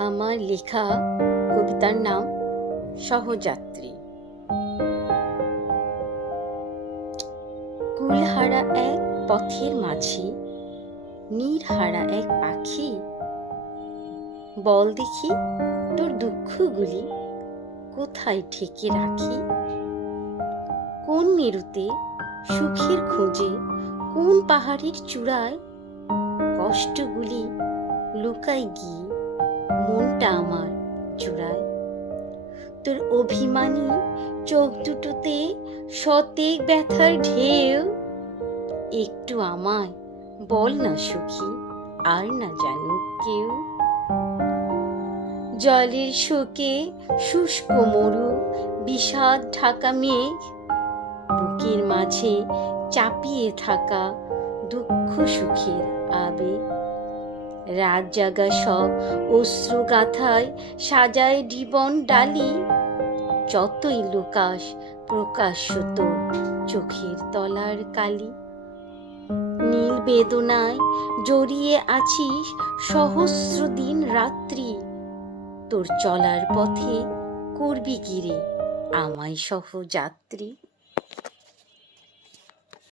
আমার লেখা কবিতার নাম সহযাত্রী। কুলহারা এক পথের মাঝি, নীরহারা এক পাখি। বল দেখি তোর দুঃখগুলি, কোথায় ঠেকে রাখি? কোন মেরুতে সুখের খোঁজে, কোন পাহাড়ের চূড়ায় কষ্টগুলি লুকাই গিয়ে মনটা আমার জুড়ায় তোর অভিমানী চোখ দুটোতে সতেক ব্যথার ঢেউ। একটু আমায় বল না সুখী, আর না জানো কেউ। জলের শোকে শুষ্ক মরু, বিষাদ ঢাকা মেঘ। বুকের মাঝে চাপিয়ে থাকা দুঃখ সুখের আবেগ। রাত জাগা সব অশ্রু গাথায় সাজায় জীবন ডালি। যতই লোকাস প্রকাশ্য তোর চোখের তলার কালি। নীল বেদনায় জড়িয়ে আছিস সহস্র দিন রাত্রি। তোর চলার পথে করবি গিরে আমায় সহ যাত্রী